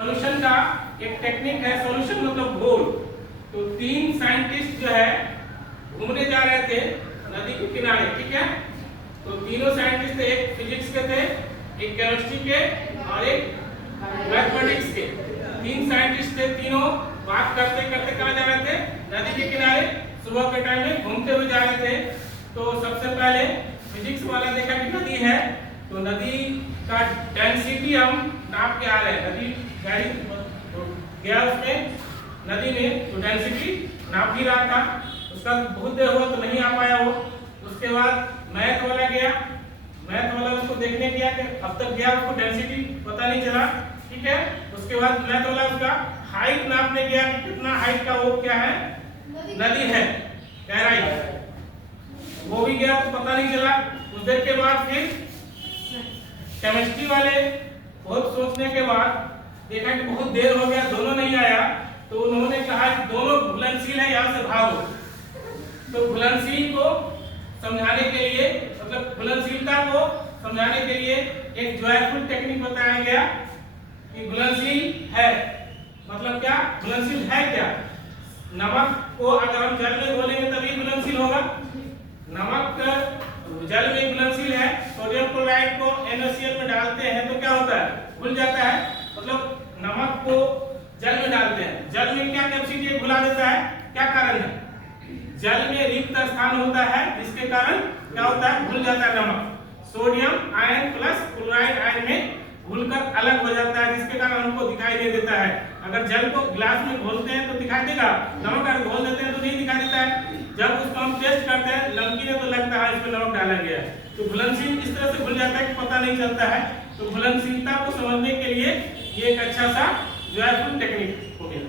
Solution का एक technique है। सॉल्यूशन मतलब घोल। तो तीन साइंटिस्ट जो है घूमने जा रहे थे नदी के किनारे, ठीक है। तो तीनों साइंटिस्ट थे, एक फिजिक्स के थे, एक केमिस्ट्री के और एक मैथमेटिक्स के। तीन साइंटिस्ट थे, तीनों बात करते करते कहाँ जा रहे थे? नदी के किनारे। सुबह के टाइम में घूमते हुए जा रहे थे। तो सबसे पहले फिजिक्स वाला देखा कि नदी है, तो नदी का डेंसिटी हम नाप के आ रहे हैं। नदी गाड़ी गया उसमें नदी में, तो डेंसिटी नाप ही रहा था। उसका बहुत देर हुआ तो नहीं आ पाया वो। उसके बाद मैथ वाला गया, मैथ वाला उसको देखने गया कि अब तक गया, उसको डेंसिटी पता नहीं चला, ठीक है। उसके बाद मैथ वाला उसका हाइट नापने गया कि कितना हाइट का वो क्या है, नदी है, गहराई, वो भी गया तो पता नहीं चला। कुछ देर के बाद फिर केमिस्ट्री वाले बहुत सोचने के बाद देखा कि बहुत देर हो गया, दोनों नहीं आया। तो उन्होंने कहा कि दोनों घुलनशील है, यहाँ से भागो। तो घुलनशील को समझाने के लिए, मतलब घुलनशीलता को समझाने के लिए एक जॉयफुल टेक्निक बताया गया कि घुलनशील है मतलब क्या, घुलनशील है क्या। नमक को अगर हम जल में घोलेंगे तभी घुलनशील होगा। नमक जल में घुलनशील है। सोडियम क्लोराइड को NaCl में डालते हैं तो क्या होता है, घुल जाता है। मतलब नमक को जल में डालते हैं, जल में क्या कैपेसिटी घुला देता है, क्या कारण है? जल में रिक्त स्थान होता है, जिसके कारण क्या होता है, घुल जाता है नमक। Sodium ion plus chloride ion में घुलकर अलग हो जाता है, जिसके कारण हमको दिखाई नहीं देता है। अगर जल को गिलास में घोलते हैं तो दिखाई देगा, नमक अगर घोल देते हैं तो नहीं दिखाई देता है। जब उसको हम टेस्ट करते हैं, नमकीन है तो लगता है इसमें नमक डाला गया है। तो घुलनशील इस तरह से घुल जाता है कि पता नहीं चलता है। तो घुलनशीलता को समझने के लिए ये एक अच्छा सा जॉयफुल टेक्निक हो गया।